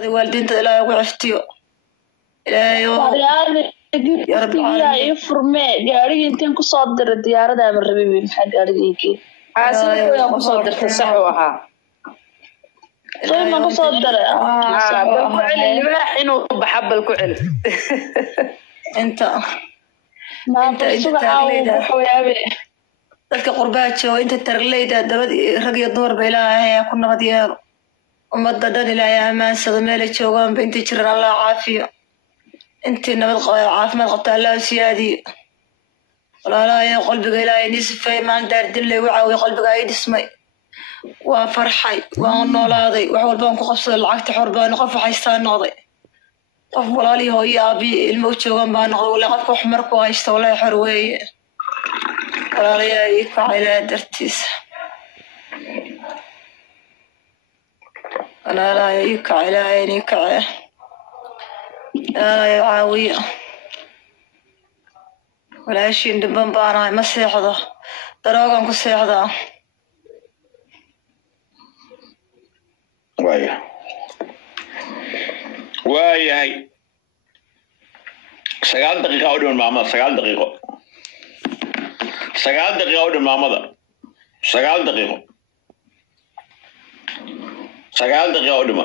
والدين إلهي وعفتيو إلهي يا رب العالمين يفرمي قاري انتين كصادر الديارة دا من ربيبي محق قاريكي عاسل كويا كصادر تسحوها طيب ما كصادر بالكعل اللباح إنه بحب الكعل انت تاغليدا dadka qurbaajo inta tarleyda dabad rag iyo dumar ba ilaahay ku nabad yeelo ummadda dhan ilaahay amaansado meelay joogaanba intii jiran allah caafiyo intii nabad caafimaad qabta allah siyaadiyo walaalahay qalbiga ilaahay nisfay maan daardin lay wacaawi qalbiga ay dhismay waa farxay waa noolaaday wax walba aan ku qabsaday lacagta xor baan qof haystaa noqday qof walaalii hooyo aabi ilmo joogan baan noqday wala qof wax marku haysto wala xor weeye walaalahay ka ilaa dartiis walaalahay ka ilaa ka caawiyo walaashin dhiban baanahay ma seexdo daroogan ku seexdaa waayahay 9 daqiiqo oo dhan maamada 9 daqiiqo 9 daqiiqo oo dhan maamada 9 daqiiqo 9 daqiiqo oo dhan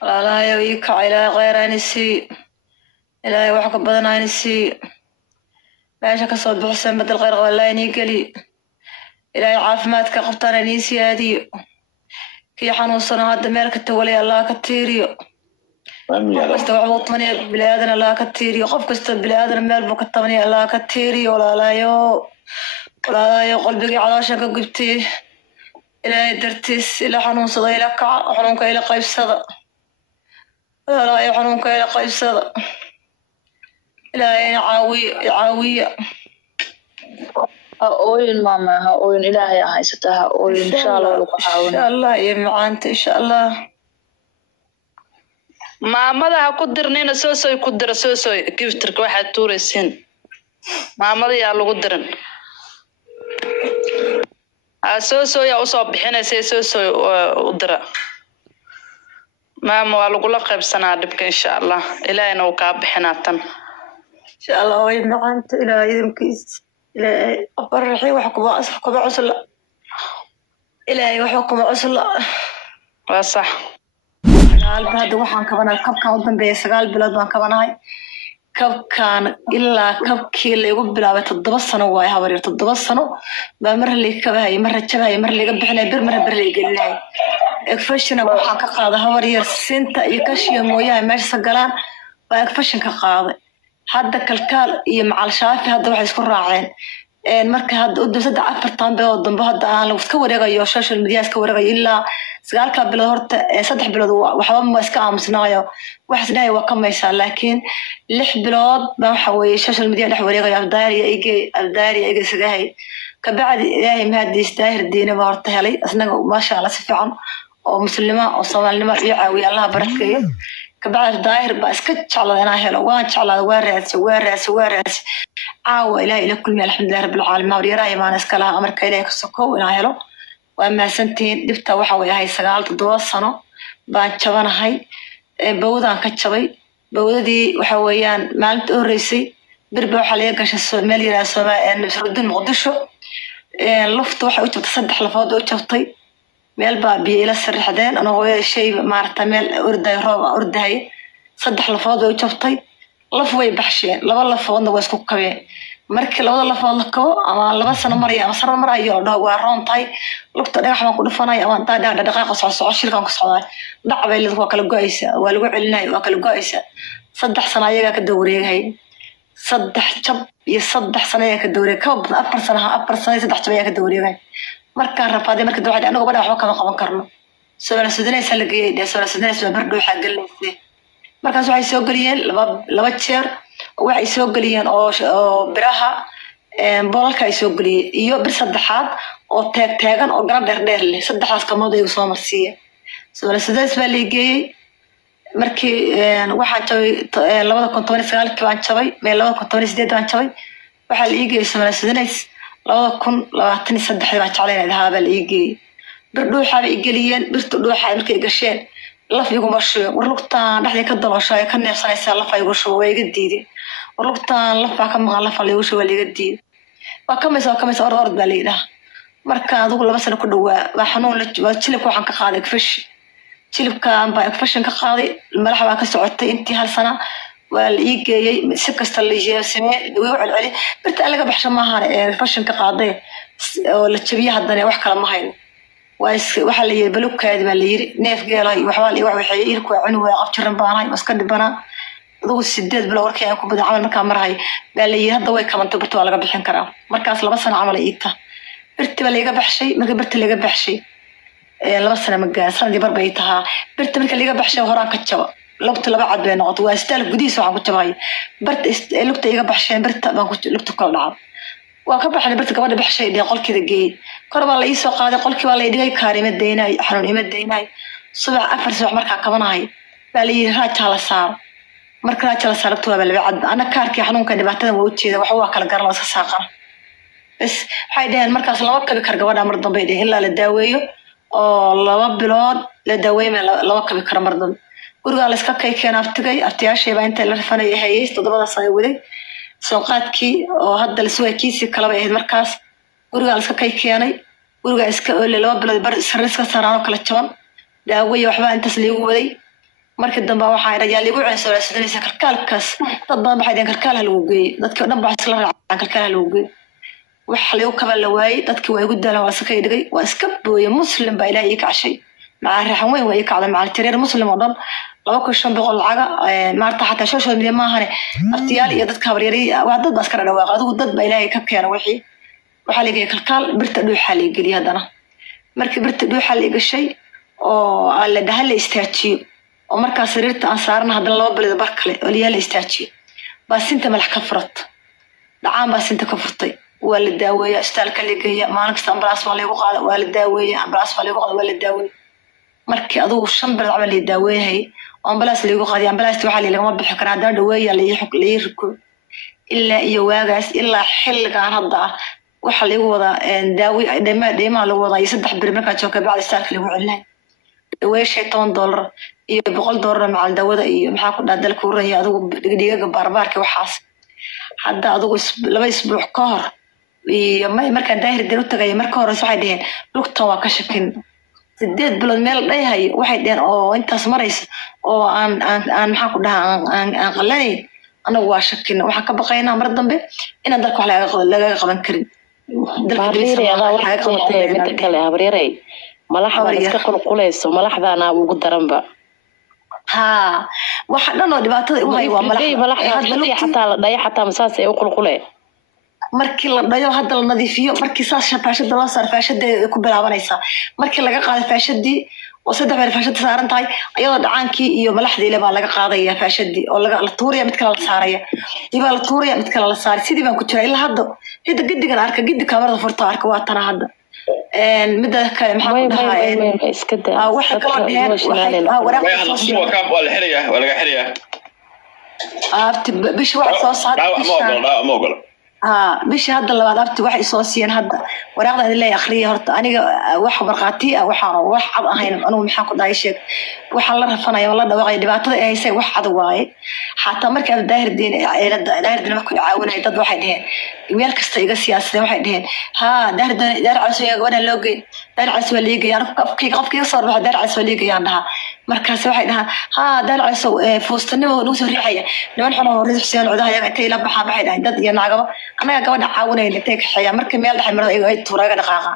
walaalahay ka ilaa qeyraanisii ilaahay wax ka badanaanisi meesha ka soo bixisay badal qeyr qalaani gali ilaahay caafimaadka qabtaan inii siyaadiyo kii xanuunsan hadda meel ka tawalay allah ka tiiriyo qof kasta wax uu tabanaya bilaadan allah ka tiiriyo qof kasta bilaadan meel buu ka tabanaya allah ka tiiriyo walaalayo qalbiga caloosha ka gubtay ilaahay dartiis ila xanuunsada ila ka xanuunka ila qaybsada walaalayo xanuunka ila qaybsada إلهي عاوية هاوين ماما هاوين إلهي عايزتها هاوين إن شاء الله لك عاون إن شاء الله يا معانت إن شاء الله ماما ذا قدرنينا سوسوي قدر سوسوي كيف ترك واحد تورسين ماما ذا يالو قدرن سوسوي أصاب بحنا سوسوي قدرة ماما والو قلق قبسنا دبك إن شاء الله إلهي نوكاب بحنا تن إن شاء الله وين معانت إلى يمكيس إلى أبرحي وحكم عسل إلى وحكم عسل صح قال بهذا وحن كمان كم كان قدام بيس قال بلاد ما كمان هاي كم كان إلا كم كي اللي يقول بلا بتضبصنا وياي هوري تضبصنا بمر اللي كبهاي مرة كبهاي مرة اللي قبل حنا مرة بري يقول لي إكفشنا وحن كقاضي هوري سنت يكشي موياي ماشي سجلان وإكفشنا كقاضي هذا كالكال مع الشافي هذا واحد يكون راعين marka hadda u dibsada 4 bilood dambe hadda aan lagu iska wareegayo social media iska wareegayo ilaa 9 bilood horta 3 bilood waxba ma iska aamusnaayo wax isdhaay waa kamaysa laakiin 6 bilood ba waxa weeye social media dhex wareegayo abdaariya iga sagahay ka bacdi ilaahay ma hadii istaahir diinaba horta helay asnaga ma sha Allah si fiican oo muslima oo Soomaalnimo iyo caawiya Allah barakeeyo كبعد ظاهر بس كتش على أنا هلا وانش على وارس عاو إلى كل ما الحمد لله رب العالمين وري راي ما نسك لها أمر كإلهي كسكو أنا هلا وأما سنتين دفتها وحوي هاي سجالت دوا سنة بعد شبنا هاي بودا كتشبي بودا دي وحويان مالت أوريسي بربع حليه كش السومالي راسما إن سردن مقدشو لفت وحوي تصدق لفاض وشفطي meel baa biyo ila sarixdeen anoo shay maarta meel orday roob orday 3 lafood oo jabtay laf way baxsheen 2 lafoodna way isku kabeen markii 2 lafood la kabo ama 2 sano maraya ama sano marayo dhaw waa roontay lugta dhagax baan ku dhufanay ama inta dhaqaaq soo shilkan ku socday dhacbay lid waa kala go'aysa waa lagu celinay waa kala go'aysa 3 sano ayaga ka dawreegay 3 jab iyo 3 sano ayaga ka dawreegay ka 4 sano 3 jab ayaga ka dawreegay markaan rafaaday markii dawladda anagu bada waxba kama qaban karno Soomaaliyeed la geeyay Soomaaliyeed waa bardho waxa galeysay markaas waxay soo galiyeen laba jeer waxay soo galiyeen oo biraha boolka ay soo galiyeen iyo bir saddexaad oo taagan oo garab dheer leh saddexaas kamood ay soo marsiiyeen Soomaaliyeed baa la geeyay markii waxaan jabay 2019 baan jabay 2018 baan jabay waxa la geeyay Soomaaliyeed 2023 baan jeclayn hada la geeyay birdhuuxa bay geliyeen birta dhuuxa markay gasheen laf iguma shubeen war lugtaan dhexdii ka dalosho ay ka neefsanaysaa laf igu shubo waa iga diideen war lugtaan laf baa ka maqan laf igu shubo waa iga diiday waa kamaysa orod baa layidhaha marka adigu 2 sano ku dhawaa waa xanuun waa jilibka waxaan ka qaaday fish jilibkaan baa fashion ka qaaday malax baa ka socotay intii hal sana waa la ii geeyay si kasta la yeesamay way u celceli birta laga baxsho maahan fashion ka qaaday oo la jabiyo haddana wax kala ma hayno waxa la yiri balugkaadi baa la yiri neef geelay wax waxay irku cunu waa qabtiran baanahay iska dhibana adigu 8 bilo warkay aan ku badan camal markaa marahay baa la yiri hadda way kamanto birta waa laga bixin karaa markaas 2 sano camal ay ita birta baa laga baxshay marka birta laga baxshay 2 sano ma gaar sanadii barbay tahaa birta marka laga baxshay horaan ka jabo lugta 2 cad bay noqotay waa istaal gudihiisa waxaan ku jabay birta lugta iga baxshay birta baan ku lugta kala dhacay waa ka baxnay birta gabadha baxshay dhee qolkeeda geey kor baa la ii soo qaaday qolkii baa la dhigay kaarima deynay xanuun ima deynay subax 4 subax markaa qabanahay baa la yiri raaja la saar marka raaja la saarto waa la cad ana kaarkii xanuunka dhibaatada waa u jeeda wax waa kala garan la saaqan bas waxay dhaheen markaas laba kabi kar gabadha mar dambe ilaa la daaweeyo oo 2 bilood la daaweeyay laba kabi kar mar dambe guriga la iska keenay aftigay aftiyaashay baa inta la rafanay hayay 7 sano waday sooqaadkii oo hadda la soo kiisi kala bay ahayd markaas guriga la iska keenay guriga iska oo 2 bilood bar sarriska saarano kala jaban daaweeyo waxba intaas liigu waday markii dambe waxaa rajaa liigu cunsuraysanaysa kalkaalkaas dad badan waxay dheen kalkaal lagu geeyay dadka dhan baa isla raacaan kalkaal lagu geeyay wax lagu kaba la waayay dadkii way ugu daalan waa sakay dhigay waa iska booyay muslim baa ilaahay ka cashay maca raxan weyn way ka caaday maca tireer muslim oo dhan 2,500 lacaga maarta xataa social media ma ahane artiyaal iyo dadka habaryari waa dad baa iska dhawaaq adigu dad baa ilaahay ka keenay wixii waxa la geeyay kalkaal birta dhuuxa la geliyay hadana markii birta dhuuxa la gashay oo alla dhahay la istaajiyo oo markaas sariirta aan saarna hadana 2 bilood bar kale oo la istaajiyo baasinta malax ka furat dhacaan baasinta ka furtay waa la daaweeyaa istaalka la geeyaa maalin kasta ambalaas waa lagu qaada waa la daaweeyaa ambalaas waa lagu qaada waa la daaweeyaa markii adigu 5 bilood camal la daaweeyay ambalaas lagu qaadiy ambalaas waxa laga ma bixi karaa hadda dhaweeya la yirku ilaa iyo waagaas ilaa xilligan hadda waxa lagu wada daawi dhima lagu wada 3 bir marka jooga bacda istaalka lagu celinay dhaweeshay $10 iyo $100 macal daawada iyo maxaa ku dhaadal ku rayay adigu dhigiga barbaarka waxaas hadda adigu 2 isbuuc ka hor iyo markaan daahir diro tagay marka hore waxay dhaheen lugtan waa ka shakin 8 bilood meel dhayahay waxay dhaheen oo intaas maraysa oo aan maxaa ku dhahaa aan qalanay anagu waa shakin waxaan ka baqaynaa mar dambe inaan dalka wax laga qaban karin dalka waxa ka qabtay mid kale habaryarey malaxda iska qulqulayso malaxdana ugu daranba ha waxa dhan oo dhibaatada u hay waa malaxda xataa la dhayo xataa masaas ay u qulqulay markii la dhayo hadda la nadiifiyo markii saas shafaashada loo saar faashada ku bilaabanaysa markii laga qaado faashadii oo 3 beer faashada saaran tahay ayadoo dhacaankii iyo malaxdii le baa laga qaadaya faashadii oo la tuuriya mid kale la saaraya diba la tuuriya mid kale la saar sidii baan ku jiray ilaa hadda gidigan arka gidi kamarada furto arka waa tan hadda midda kale maxaa ku dhahaa iska daa waxa kala dheen waa la xiriyaa waa laga xiriyaa bish wax soo saar ma ogolo bish hadda labaad abti waxay soo siiyeen hadda waraaqda ilaa akhriya horta aniga wax barqaati ah waxaan wax cad ahayn anigu maxaa ku dhahay sheeg waxaan la rafanayo la dhawaaqay dhibaatada ay haysay wax cad waaye xataa markii daahir diin markuu caawinay dad waxay dhaheen meel kasta iga siyaasadeen waxay dhaheen ha daahir cusub gabadha loo geey daahir cusub la geeyay qofkii soo baxay daahir cusub la geeyay dhaha markaas waxay dhahaan ha daahir cusub fuustanimo lagu soo riixaya niman xun oo riix siyaan cudaha ayaga intay la baxaan waxay dhahay dad iyo naagaba anaga gabadha caawinay intay ka xiyaan markii meel dhaxay marada ay tuuraga dhaqaaqa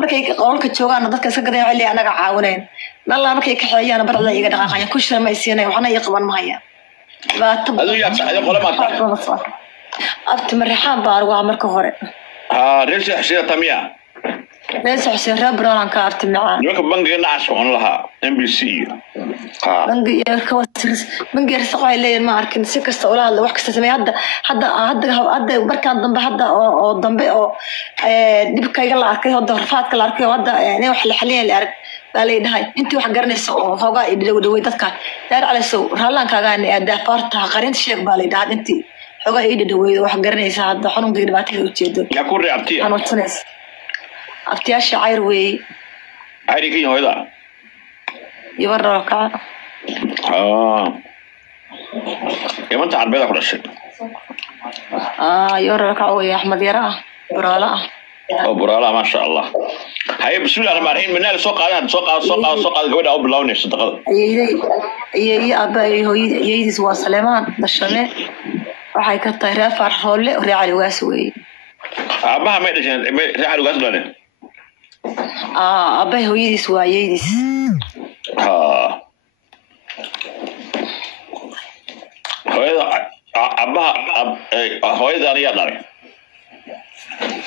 markay qolka joogaan dadka iska gaday waxay anaga caawinay dalla markay ka xiyaan barada iga dhaqaaqayaan ku shirmaysiinay waxna ay qaban mahayaan dhibaato aduu yaa saxay qolama abti marixaan baa arwaa marka hore reersi xuseen tamiya reersi xuseen reebrolan ka arti macaan nimanka bangiga nacash waxaan lahaa MBC bangiga ka wasiris bangiga risaqay leeyeen ma arkin si kasta oo la hadla wax kasta sameey hadda markaan dambe hadda oo dambe oo dibkayga la arkay oo rafaadka la arkay oo hadda inay wax la xaliyay la arag baa leedahay intii wax garanayso oo hoogaa idhow dhaway dadka daar calasow raalaankaaga ee daafarta qarin sheeg baa leedahay intii xogaa ii dhaway wax garanaysa hadda xanuunka dhibaatada u jeedo yaa ku reebtiya أنا وتنس أبتياش عير وي عادي كين هو هذا يبرر كعب يا ما انت عن بيتك ولا شيء يبرر كعب يا احمد يرى برالا برالا ما شاء الله هاي بسم الله الرحمن الرحيم من سوق هذا سوق قبل او بلاوني صدقه يي ابay hooyadiis waa Saleemaan dashame waxay ka tahay reefar hoolle oo reecal ugaas weey abaha ma dhashan reecal ugaas lane abay hooyadiis waa yeedis hooyada abaha hooyada aniga dhalay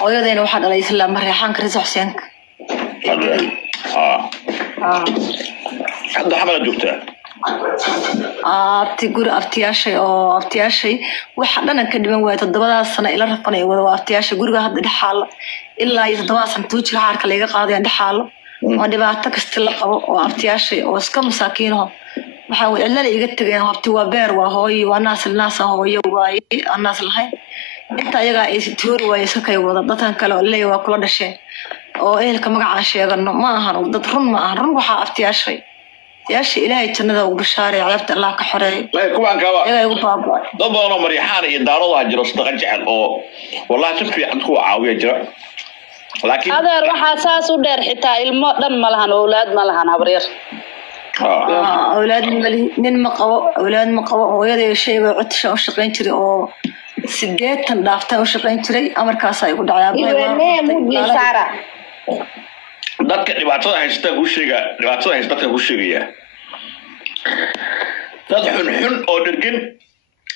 hooyadeena waxa dhalay islaam reexaanka Riis Xuseenka hadda xamala joogtaa abti guri abtiyaashay waxa dhan ka dhiman waay 7 sano ila rafanay wada abtiyaasha guriga hadda dhaxaal ilaa 7 sano tuu jira xarka laga qaadayan dhaxaal oo dhibaato kasta la qabo oo abtiyaashay oo iska masaakiino waxa way cilada iga tagayaan abti waa beer waa hooyo waa naas hooyo waay anaas lahayn inta ayaga ay toor waay iska kay wada dadkan kale oo leeyahay waa kula dhasheen oo ehelka magaca sheegano ma ahan dad run ma ahan run waxa abtiyaashay ياشي إلهي جنده وبشاري عرفت الله كحري لا كمان كوا إلهي وبابا ضمنوا مريحان يداروا هجر صدق جعل أو والله شوف عندكوا عاوية جرا لكن هذا روح أساس ودير حتى المقدم ملهن أولاد ملهن عبرير أولاد من مقوى أولاد مقوى ويا شيء وعدش وشقين تري أو سديت تندافته وشقين تري أمر كاسا يقول عيا dadka dhibaatada haysta dadka ku sheegaya dad xun oo dhirgin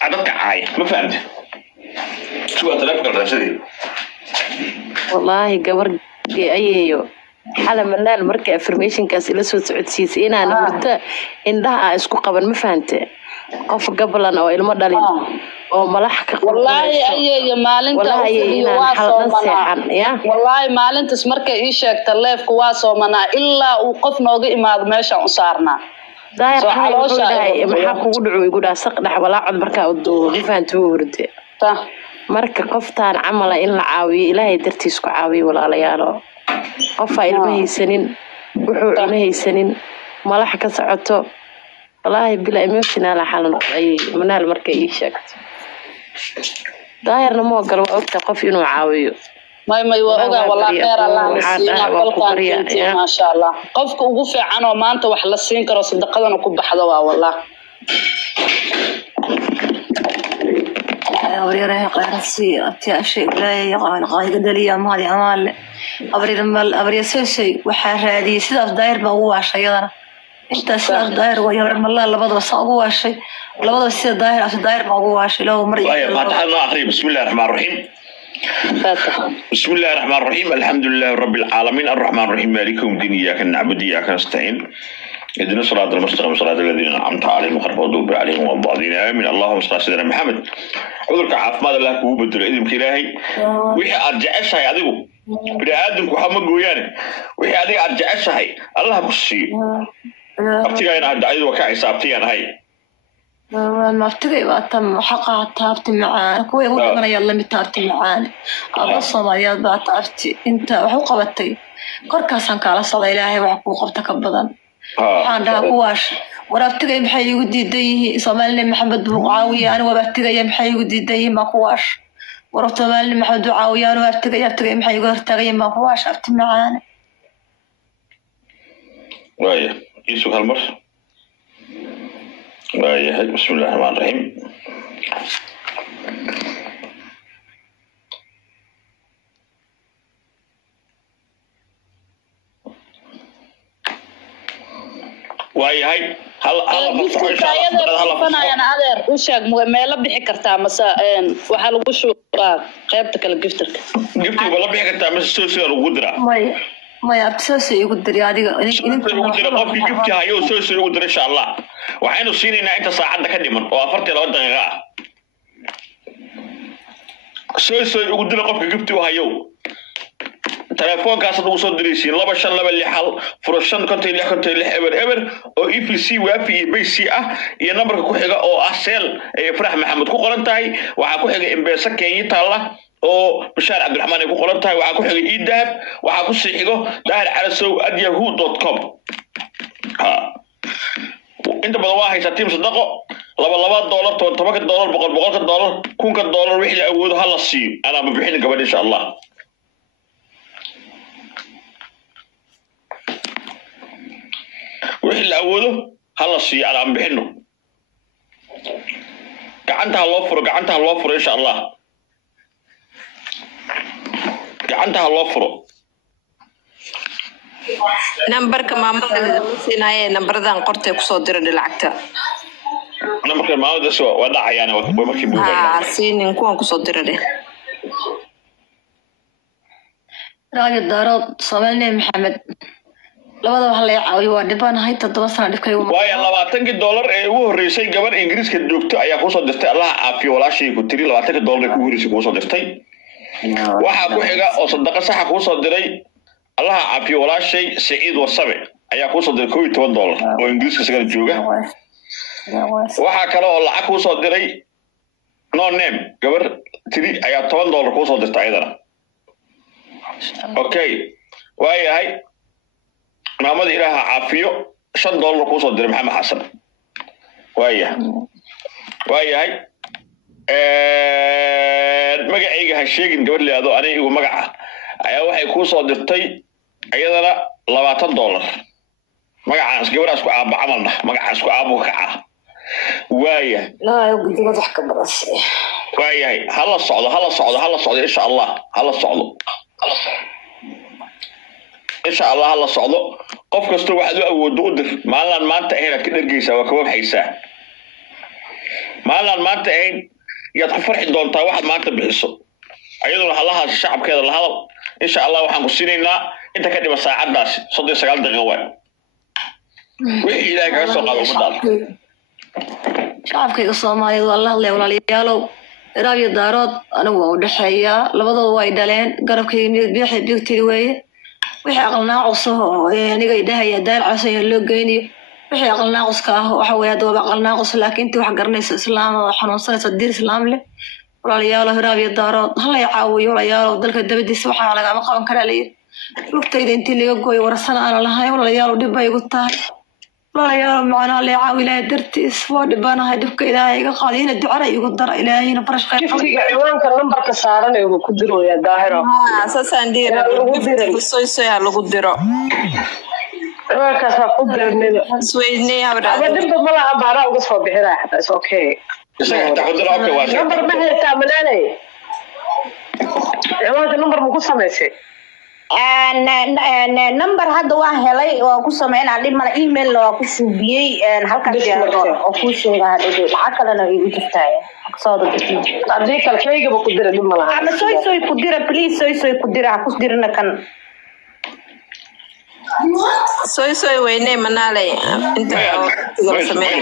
dadka caay ma fahamti soo telefoon raasadi wallahi gabar ayeeyo xala manaal marka informationkaas ila soo socodsiisay inaan horta indhaha isku qaban ma fahamte qof gablan oo ilmo dhalin oo malax ka wallahi ayeeyo maalinta wallahi maalintaas markay ii sheegtay leefku waa soomanaa ilaa uu qof nooga imaado meesha u saarnaa daayir maxaa kugu dhaco igu dhaasaq dhax walaacad markaa u doo difaantu hurde marka qoftaan camala in la caawiyo ilaahay dartiis ku caawiyo walaalayaalo qofa ilmahaysanin wuxuu cunahaysanin malax ka socoto wallahi bila emotional xalan ay manaal markay ii sheegtay daayirna ma ogol waa ogta qof inuu caawiyo may waa ogaa wallahi khayr Allah nasiina qolkaan ma sha Allah qofka ugu fiican oo maanta wax la siin karo sadaqadana ku baxdo waa wallahi وريره قرصي أبتي أشيء لا يقال قايد دليا ما هذه أمال أبري سوسي وحرادي سيدا داير بقوة شيء أنت سيدا داير ويورم الله لبض وصاقوة شيء لبض سيدا داير أصل داير بقوة شيء لو مريض ما تحلنا آخرين بسم الله الرحمن الرحيم بسم الله الرحمن الرحيم الحمد لله رب العالمين الرحمن الرحيم مالك يوم الدين إياك نعبد إياك نستعين اهدنا الصراط المستقيم صراط الذين أنعمت عليهم غير المغضوب عليهم ولا الضالين آمين اللهم صل على سيدنا محمد عذرك عافماد الله كوب بدر إذن كلاهي وحي أرجع شيء أديكو بني آدم كحمد جوياني وحي أديك أرجع شيء الله بصي أبتيجا أنا أرجع وكاي سابتي أنا هاي ما افتكر وقتم حقا تابتي معانا كوي ودنا يلا متابتي معانا أبصم يا باتابتي أنت وحقبتي كركاسان كالا صلى إلهي وحقوقتك بدن waxaan dhahaa kuwaash waraabtigay maxay igu diidan yihiin Soomaaliland Maxamed Buucaawiye aan waraabtigay maxay igu diidan yihiin ma kuwaash warabta Soomaaliland Maxamed Buucaawiye aan waraabtigay maxay igu hortaagay ma kuwaash abti macaan waaye isu halmar waaye bismillahir rahmanir rahim waayahay hal fanaayana adeer u sheeg meelo bixi kartaa mase waxa lagu shuuqaa qaybta kale giftarka giftiga la bixi kartaa mase soo lagu diraa may abtisaasi igu diray adiga ugu diray qofkii gifti hayo soo ugu diray insha Allah waxaynu siinaynaa inta saacada ka dhiman oo 42 daqiiqo ah soo ugu diray qofkii gifti hayo telefoonkaas lagu soo diraysiin 2526 furashan konton lix eber oo EPC waafi iyo BC ah iyo numberka ku xiga oo ah seel ee Farax Maxamed ku qoran tahay waxa ku xiga Embesa Kenya taala oo Bashaar Cabdiraxmaan ay ku qoran tahay waxa ku xigay idahab waxa ku sii xigo daahircalasow@yahoo.com inta badan waa haysaa tiim sadaqo $2 $10 $100 $100 wixii la awoodo hala siiyo ana ma bixin gabadh insha Allah wixii la awoodo hala siiyo ana ma bixino gacanta loo furo insha Allah gacanta loo furo nambarka maamada siinaaye nambardan qortay ku soo diray lacagta nambarka maamada soo wada ayana waa markii buugaa siinin kuwan ku soo diray raagi daarood Soomaaliya Maxamed labada wax la caawiyo waa dhibanahay 7 sano dhibkaygu waayo $20 ee ugu horeysay gabar Ingiriiska joogto ayaa ku soo dirtay Allah caafiyo walaashii ku tiri $20 ku horeysay ku soo dirtay waxa ku xiga oo sadaqa sax ku soo diray Allah caafiyo walaashay Saciid Wasabe ayaa ku soo diray $12 oo Ingiriiska sagal jooga waxa kale oo lacag ku soo diray no name gabar tiri ayaa $10 ku soo dirtay ayadana okay waayahay maamada ilaaha caafiyo $5 ku soo diray Maxamed Xasan waayahay magacayga ha sheegin gabar leedo anigu magaca ayaa waxay ku soo dirtay ayadana $20 magacaas gabadhaas ku aaba camalna magacaas ku aabo kaca waaya la guddiga wax ka barasay waayahay hala socdo insha Allah hala socdo insha Allah hala socdo qof kasta waxa uu awoodo u dir maalan maanta ay ka dhargeysa waa ka waxaysaa maalan maanta ay yaad ku farxi doontaa waxa maanta bixiso ayaduna halaha shacabkeeda la hadal insha Allah waxaan ku siinaynaa inta ka dhiba saacadaas 39 daqiiqo waa wixii ilaahay ka soo qaado mudaal shacabkayga Soomaaliyeed wallahi walaalayaalow raayo daarood anigu waa u dhaxeeyaa labadooda way dhaleen garabkayga bixi weeye wixii aqalnaa cusub aniga idahaya daal casay loo geeyay wixii aqalnaa cuska ah waxa weeye doob aqalnaa cus laakiin intii wax garanaysa islaam oo xanuunsanaysa diir islaam leh walaalayaalow raayo daarood hal ay caawiyo walaalayaalow dalka dabadiisa waxa laga qaban karaa leeyahay lugtayda intii laga gooyo warsan aan lahayn walaalayaalow dib bay igu tahay walaalayaalow macna la caawiyo dartiis waa dhibanahay dhibka ilaahay iga qaadina ducada igu dar ilaahayna barash qayb qofkiga ciwaanka nambarka saaran ee ku dirooya daahiro asasan diira lagu diro ciwaankaas waa ku dirnay isweynay habra ama dib ma laha baara uga soo bixira xataa is okay isaga taxadar okay waa nambar ma haysta manaalay ciwaanka nambar ma ku sameysay number hadda waa helay oo ku sameeyna dhib mala email waa ku shubiyay halkaas oo ku sheegay lacag kalena igu jirtay soo dadkii hadii kalkayga ku diray dhib mala ama soo ku dira please soo ku dira ku dirna kan soo weynay manaalay inta sameeyay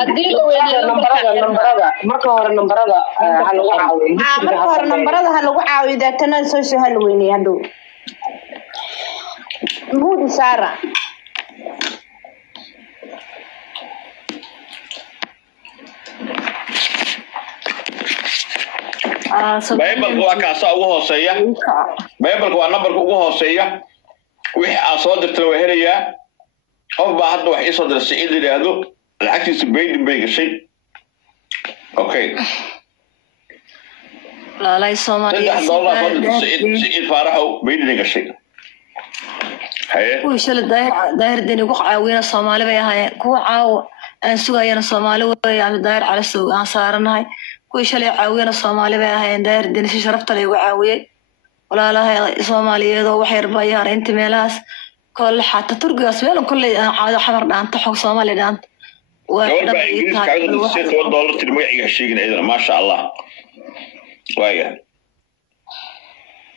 hadii la weeyo nambarada marka hore nambarada ha lagu caawiyo dadana soo hal weynay hadhow Moody Sarah. Bible waa kaasa ugu hooseeya Bible waa numberka ugu hooseeya wixii aan soo dirtay waa helayaa qof baa hadda wax isoo diray Saciid yiraahdo lacagtiisa baydin bay gashay okay la Soomaaliyeed Saciid Faaraxow baydin gashay ويشل داير دين وقع عاوينا الصومالي بيها كو عاو أن سوينا الصومالي ويا داير على السوق أنا صارنا هاي ويشل عاوينا الصومالي بيها داير دين شي شرفت لي وعاوي ولا لا هاي الصومالي ذو وحير بيار أنت ميلاس كل حتى ترقي أسويل كل عاد حمر دان تحو صومالي دان $100 تلميع يشيقنا إذا ما شاء الله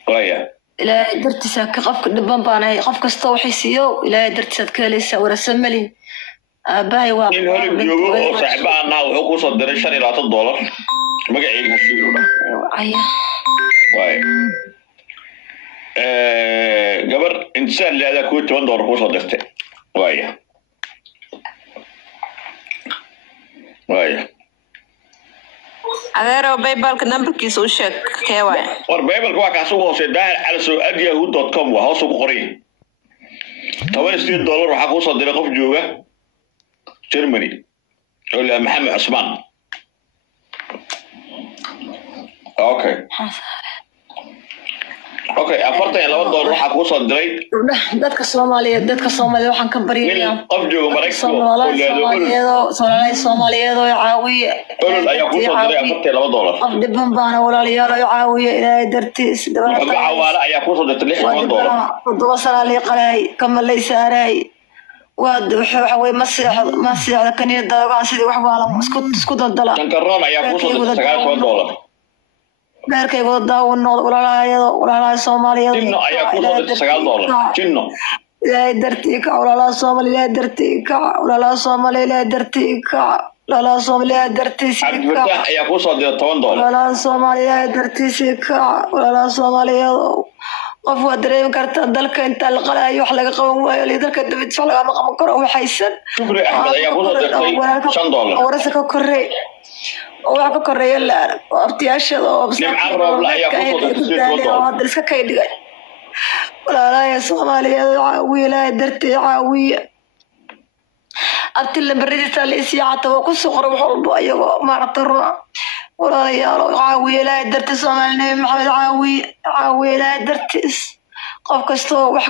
وايا إلى درتسا كقف دبان بانay qof kasto waxay siiyo ilaa dartisaad ka helaysa warsan mali aabay waa in hore joogo oo saaxiibana wuxuu ku soo diray $25 magacayga hasiiruda gabar insaan leeyahay ku $10 ku soo dirtay adeero baybalka numberkiisa u sheeg kee waay war baybalka waa kaas ugu hoosay daahir cali soo adyahoo.com waa hoos ugu qoray $18 waxaa kuu soo diray qof jooga Germany oo la Maxamed Cusmaan okay $42 waxaa kuu soo diray dadka Soomaaliyeed waxaan ka baryayaa qof jooga Mareykanka Soomaaliyeed oo caawiya ayaa kuu soo diray $42 qof dhiban baana walaalayaal oo caawiya ilaahay dartiis xawaale ayaa kuu soo dirtay $60 todoba sano la qalay kama la saaray waxa way ma seexda kaniinada aan sidii wax baala isku daldala kankaroon ayaa kuu soo dirtay $9 beerkayga daawano walaalaha Soomaaliyeed jinno ayaa kuu soo dirtay $9 jinno ilaahay dartiika walaalaha Soomaaliyeed dartiika walaalaha Soomaaliyeed dartiika walaalaha Soomaaliyeed dartiika ayaa kuu soo dirtay $10 walaalaha Soomaaliyeed dartiika walaalaha Soomaaliyeed qof waa dareemi kartaa dalka inta la qalayo wax laga qaban waayo dalka dibadda wax laga qaban karo waxaysan shukri axmed ayaa kuu soo dirtay $5 warasa ka korreey waxa ka koreeya la abtiyaashada oo nimca roob la ayaa ku soo dirtay $10 iska kay dhigay walaalaha Soomaaliyeed caawiya dartii caawiya abti la baridita la isiyaata oo ku soo qoray wax walba ayagoo maarta runa walaalayaal caawiya dartii Soomaaliyeed maxamed caawiya dartiis qof kasto wax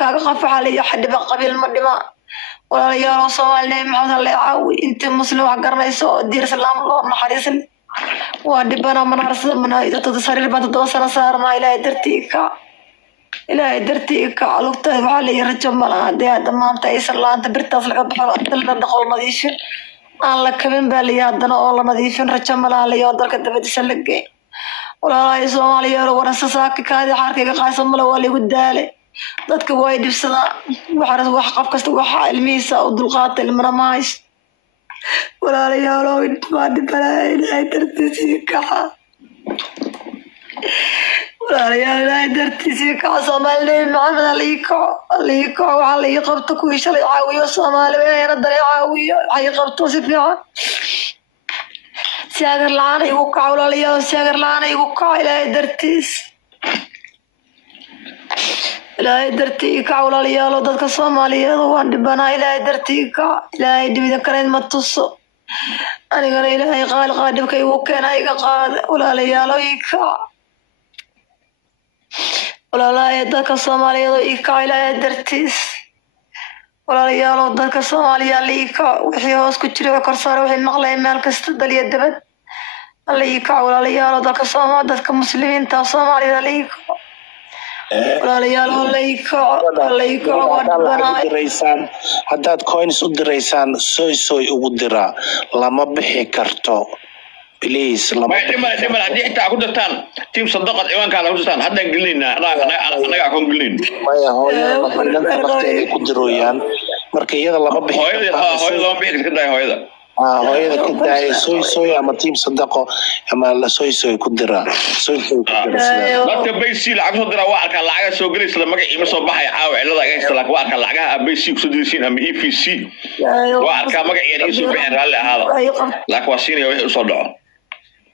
kaaga qafaxa la xadiba qabiil ma dhima walaalayaal Soomaaliyeed maxamed la caawiya inta muslim wax garanayso diir salaam loo naxariisan waa dhibana manaarsa manaaidada sariir baan 7 sano saarnaa ilaahay dartiika lugta waxa la yiraahdo malaha maanta ay salaanta birtaas laga baxo dalka dhaqol nadiifin aan la kabin baa liyaadana oo la nadiifin rajo malaha la dalka dabadiisa la geey walaalahay Soomaaliyeed warasa saaki kaadi xarkayga qaasam mala waa lagu daalay dadka way dhibsada wax qof kasta waxa ilmihiisa u dulqaatay ilmana maayis walaalayaal oo inta dhibanaay ilaahay dartiisa walaalayaal dartiisa Soomaaliyeed maxamed aliiko waxa la qabto ku shalay caawiyo Soomaaliyeed daray caawiyo ay qabto si fiican saagar laan igu kaco walaalayaal saagar laan igu kaco ilaahay dartiisa walaalayaal dadka Soomaaliyeed waan dhibanaa ilaahay dartiisa ilaahay dibida kaleed ma tuso anigana ilaahay qaadibka igu keenay iga qaad walaalayaal walaalahay dadka Soomaaliyeed ika ilaahay dartiis walaalayaal dadka Soomaaliyeed ika wixii hoos ku jiray korsaar wixii maqlay meel kasta daliya dabad ika walaalayaal dadka muslimiinta Soomaaliyeed ika walaalayaal haddaad coins u diraysaan soy ugu dira lama bixi karto please lama haddii xitaa ku dartaan tiim sadaqad ciwaankaa lagu dirtaan haddaan gelinayna anaga akoon gelin maya hooyada ku dirooyaan marka iyada lama bixi hooyada lama bixi ka daaya hooyada ka daaya soy ama tiim sadaqo ama la soy ku dira dadka baysi lacag soo dira waa arkaa lacaga soo gelaysa magaciisa ma soo baxay caawa cilada ay haysta laakiin waa arkaa lacagaha baysi ku soo dirisiin ama EFC waa arkaa magaciisa ay soo bixin raalli ahaada laakiin waa siinaya wixii u soo dhaco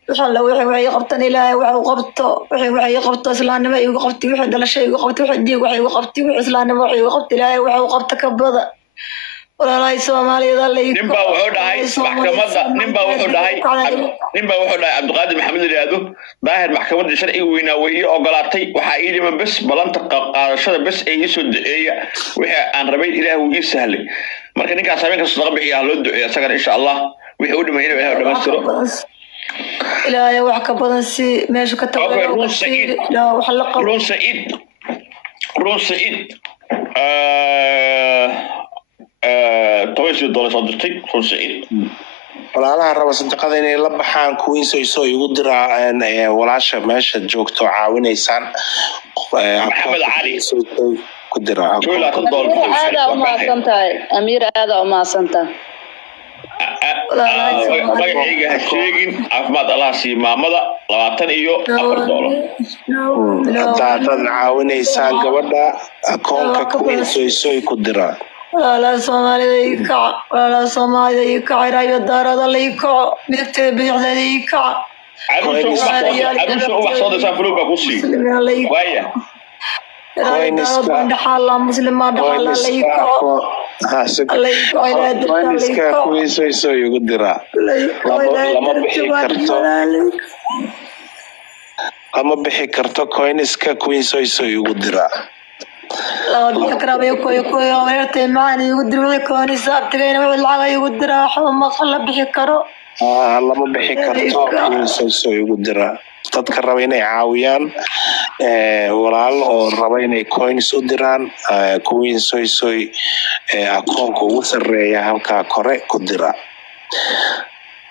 waxaan la wixii qabtan ilaahay waxa qabto wixii qabto islaamnimo igu qabtay wixii dhalashay igu qabtay wixii diig waxa igu qabtay wixii islaamnimo igu qabtay ilaahay waxa qabta ka bada walaalahay Soomaaliyeed alla nimba wuxuu dhahay maxkamadda nimba wuxuu dhahay Cabdiqaadir Maxamed Riyaado daahir maxkamadda sharciga weynaa way ogolaatay waxa ii dhiman bas balanta qaadashada bas ay soo duceeya wixii aan rabay ilaahay uu ii sahlay marka ninkaas habeenka soo qabixiya loo duceeyo asaga insha Allah wixii u dhimay inuu ilaahay dhamaystiro ilaahay wax ka badan si meesha ka tago wax la qabo Ron Said $20 soo dirtay Ron Said walaalaha raba sadaqada inay la baxaan kuwiin soo igu diraa walaasha meesha joogto caawinaysaan Maxamed Ali ku diraa aada u maasantahay amiir aada u maasantahay magacayga ha sheegin caafimaad allah sii maamada $24 haddaad caawinaysaan gabadha akoonka kuwiin soy ku diraa walaalaha Soomaaliyeed irayo daarada la ikaco midabteeda bidixdeeda ikaco عروس wax soo dirsan fuluug baa ku sii waaya دحالا مسلم ما دحالا coiniska kuwiisayso igu dira lama bixi karto coiniska kuwiisayso igu dira لا بكرة يكوي ويرتي معاني يقدروا يكوني سابتين والعغا يقدروا حوما خلا بحكروا lama bixi karto kuwiisayso igu dira dadka raba inay caawiyaan walaal oo raba inay coins u diraan kuwiisayso akoonka ugu sareeya halka kore ku dira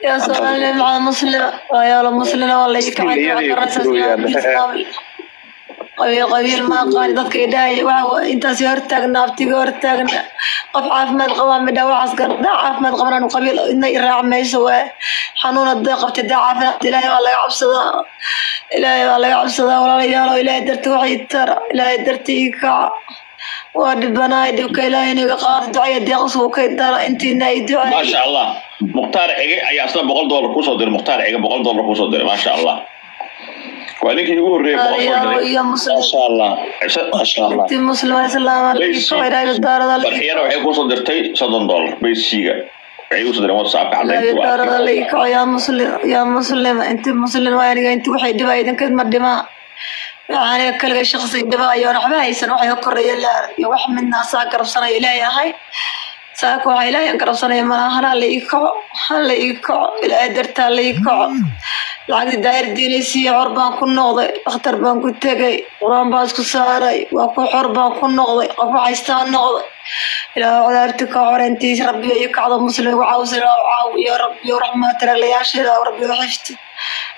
يا سلام مع مسلم يا مسلم والله يكعد قبيل ما قال ضدك إداي وأنت سيرت نافتي قرت قف عافمد قوام دوا عسكر دا عافمد قبران وقبيل إنه يرعى ما يسوى حنون الضيقة بتدعى إلهي والله يعبصدا إلهي والله يعبصدا ولا يالو إلهي درت وحي ترى إلهي درت يكع وادي بنايدي وكيلاهي نقاط دعية ديقص وكيدار انتي نايدعي ما شاء الله مختار عيقي أي أصلا $100 كوسو دير مختار عيقي $100 كوسو دير ما شاء الله وعليك يقول ريب يا مسلم ما شاء الله ما شاء الله انت مسلم السلام عليكم وإلهي الدار فرحيانا وحي كوسو ديرتي $7 بيسيغا وحي كوسو دير واتساب عليك يا مسلم يا مسلم انت مسلم ويعني انت وحي دبايدن كلمة دماء يعني كل شخص دباء يرحبها يسن وحي يقرر يوح منا ساكر بسنة إلهي هاي ساكو إلهي أنكر بسنة ما هلا ليكو إلهي درتا ليكو lacagti daayir diinaysi xorbaan ku noqday dhakhtar baan ku tegay quraan baan isku saaray waa ku xor baan ku noqday qof haystaan noqday ilaa cadaarti ka xoreyntiis rabbi iyo kacdo muslim waxa uu soo caawiyo rabbi raxmaad taraalayaasheeda rabbi xifti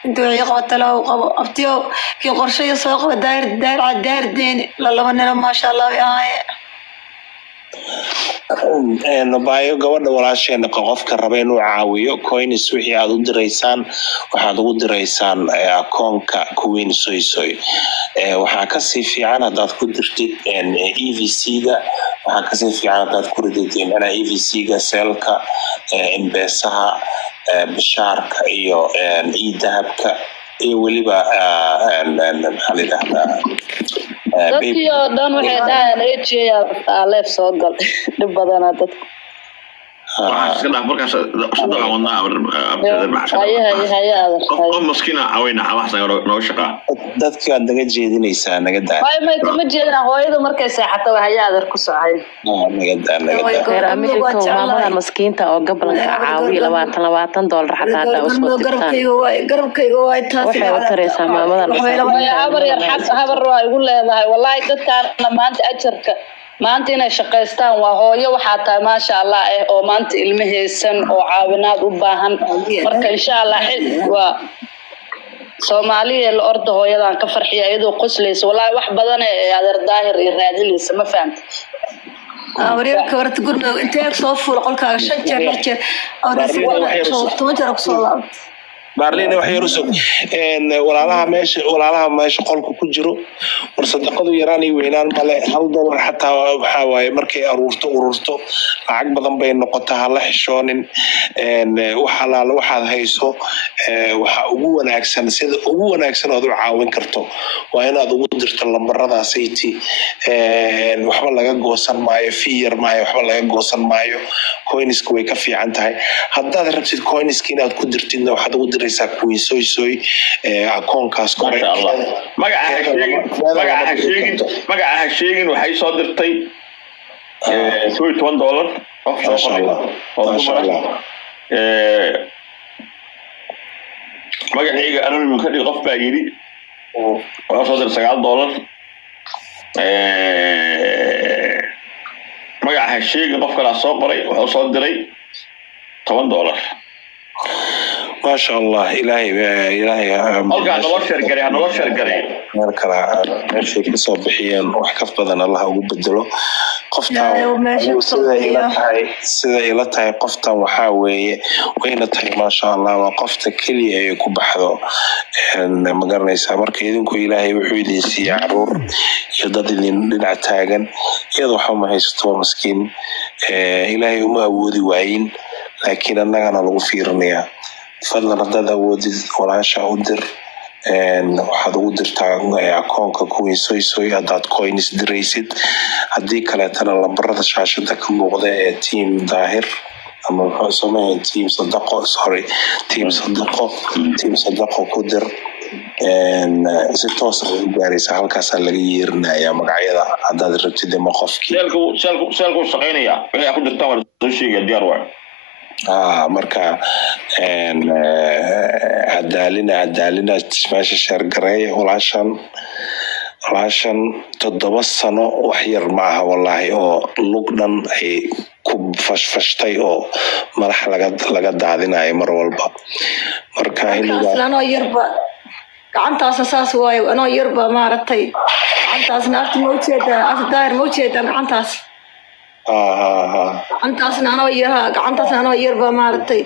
intuu ay qabta loo qabo abtiyo kii qorsheeyo soo qabo daayir diin la labanina ma sha Allah yahay nabaayo gabadha walaasheena qofka raba inuu caawiyo coins wixii aad u diraysaan waxaad ugu diraysaan akoonka kuwiin soysoy waxaa ka sii fiican hadaad ku dirtid EVC-ga waxaa ka sii fiican hadaad ku ridid EVC-ga selka imbeesaha bishaarka iyo dahabka iyo weliba maxaa la yidhahdaa dadkii oo dhan waxay dhahaan ejeeyaa leef soo gal dhib badanaa dadka dadkii waad naga jeedinaysaa naga daama jeedina hooyadu markay seexato haya adar ku socay maamadan maskiinta oo gabalka caawiya $20 xataa daa usoo garabkayga waay taas waxay u taraysaa maamadan habar yar habar waa igu leedahay wallahi dadkaan maanta ajarka maanta inay shaqaystaan waa hooyo waxaa tahay maasha Allah oo maanta ilmaheysan oo caawinaad u baahan marka insha Allah waa Soomaaliya la ordo hooyadan ka farxiya iyadoo qoslayso wallahi wax badan ee adeer daahir iyo raadinaysa ma fahamta wareerka warta gurna intee soo fuul qolkaaga 5 jeer soo soo laabto baarliina wax yar usoo walaalaha meesha qolku ku jiro war sadaqadu yaraan iyo weynaan male $1 xataa waxa waaye markay ururto lacag badan bay noqotaa hala xishoonin waxa la waxaad hayso waxa ugu wanaagsan sida ugu wanaagsan oo aad u caawin karto waa inaad ugu dirto lambarada sayti waxba laga goosan maayo fiir maayo waxba laga goosan maayo coinsku way ka fiican tahay haddaad rabtid coinski inaad ku dirtidna waxaad ugu diraysaa kuwiin soy akoonkaas kore magaca sheegin waxay soo dirtay $12 magacayga anonymous ka dhig qof baa yiri waxaa soo diray $9 magaca sheegin qof kala soo qoray wuxuu soo diray $10 ما شاء الله إلهي أرجع نلوش شرقري مركلا ماشي كسب بحيان وحكف بدن الله وبدله قفتا سيدا إلى تاي قفتا وحاوي وين تاي ما شاء الله وقفتا كلية يكون بحضو مقرنا يسامر كيدنكو إلهي وحيدي سيعرور يضاد لنا تاغن يضوحوا ما هيستوى مسكين إلهي وما أودي وعين لكن أننا نلغو فيرنيا fadlan haddaad awoodid walaasha u dir waxaad ugu dirtaa akoonka kuwii soysoy haddaad coins diraysid haddii kaleetana lambarada shaashada ka muuqda ee team daahir ama wuxuu sameeyay team sadaqo ku dir si toos ah u gaaraysa halkaas laga yeerinayaa magacyada haddaad rabtid ama qofkii shalku shaqeynaya waxay ku dirtaan wala soo sheegay diyaar waa marka adaalina meesha sheergareeya walaashan 7 sano wax yar maaha wallaahi oo lug dhan ay ku fashfashtay oo madax laga daadinayo mar walba marka gacantaasna saas waayo anoo yarba maaragtay gacantaasna afti ma ujeedaa afti daahir ma ujeedaa gacantaasna anoo yarba maaragtay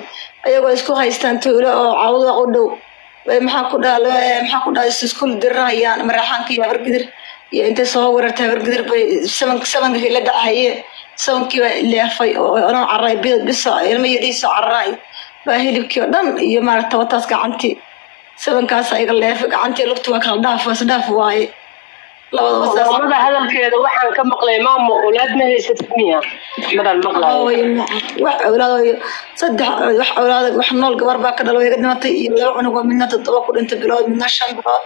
ayagoo isku haystaan tuulo oo cawda u dhow maxaa ku dhaha iskuul dirirahayaan maraxaanka iyo habargidir iyo intay soo weerartay habargidir bay sabankii la dhacayeen sabankii baa leefay oo anoo carray biso ilmo yadhiisoo cararaay baa hilibkii oo dhan iyo maaragta wataas gacantii sabankaas ayaga leefay gacantii lugta waa kala dhaaf waaye labada hadalkeeda waxaan ka maqlay maamo awlaad ma haysatid miya madan maqlayo wax awlaad wax nool gabar baa ka dhalo iga dhimatay iyo laba cunug oo midna 7 ku dhintay bilood midna 5 bilood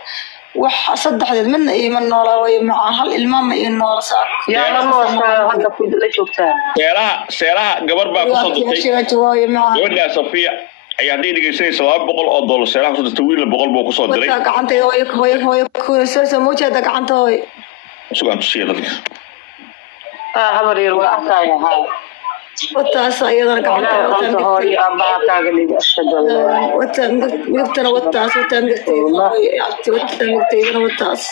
wax saddexdeed midna iyo man noola way macaan hal ilmaama iyo noola saar yaa la nooshaa hadda ku la joogtaa seeraha gabar baa ku soo dutay gabadha Sofia ayaa dhigaysanaysa $200 seeraha ku soo wiil 100 buu ku soo diray gacantayda hooyo ku soo muujeeda gacanta hooyo sugan tusiyay dadka habar yar waa arkaya wataas ayadana gacanta hooyo abaha kaaga dhig ashhadu wataas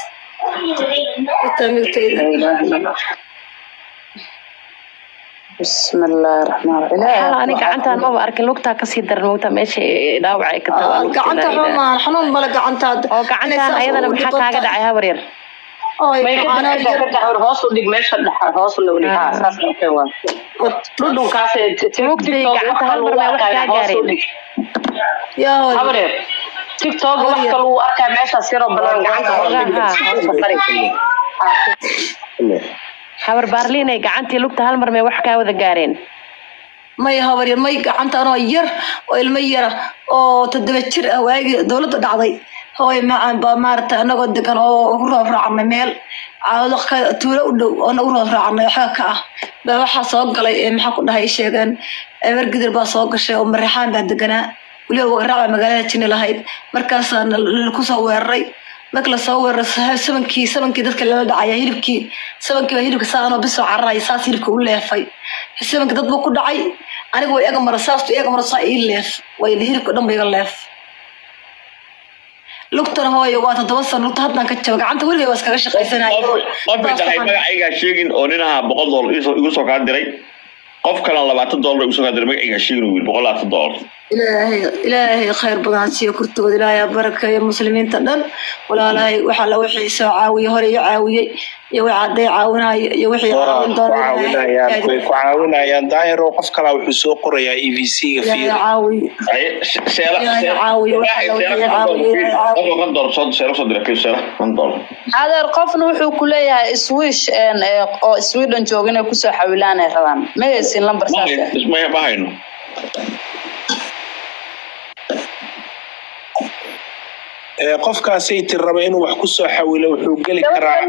بسم الله الرحمن الرحيم أنا قعنتها ما بأركن لقطة كسي در لقطة ماشي داوعي كتاب قعنتها حنون بلا قعنتها قعنتها أيضا بحق هذا دعيها ورير ما يكدح هوصل دق ماشي هوصل لو لها أساس كوا ردوا كاسة لقطة قعنتها مرة وحكا جارين يا ورير تيك توك وحكا لو أركا ماشي سيرو بلا قعنتها habar baarliin ay gacantii lugta hal mar may wax ka wada gaareen may habar yar may gacanta anoo yar oo ilmo yar oo 7 jir ah waagi dawladda dhacday hooy macaan ba maarta anagoo degan oo ugu raacnay meel caawdo tuulo u dhow oo ugu raacnay waxa ka ah ba waxa soo galay maxaa ku dhahay sheegan ebergidir baa soo gashay oo maraxaan baa deganaa wali oo raaca magaalada jini lahayd markaas ku soo weeraray marka la soo weeray sabankii dadka la dhacay hilibka saano biso carray saas hilibka u leefay sabankii dad buu ku dhacay anigu way eega marasaastu ii leef way hilibka dhan bayga leef lugtana hooyo waa 7 sano lugta haddaan ka jabo gacanta weligeed waa iskaga shaqaysanaya qof tahay magacayga sheegin oo ninaha $100 igu soo kaa diray qof kale $20 igu soo kaa diray magacayga sheegin wiil $100 إلهي خير بغانسي وكرتو إلهي بركة يا مسلمين تدن ولا لا وحلا وحي ساعوي هري عاوي يوي عدي عاونا يوحي عاون دور عاونا يا داير وقف كلا وحسو قرية EVC في عاوي يا عاوي هذا القفن وحو كلية سويش أو سويدن جوجنا كسر حولنا رام ما يصير لمبر ساسة اسمه باهينو qofkaasay tirraba inuu wax ku soo xawilo wuxuu geli karaa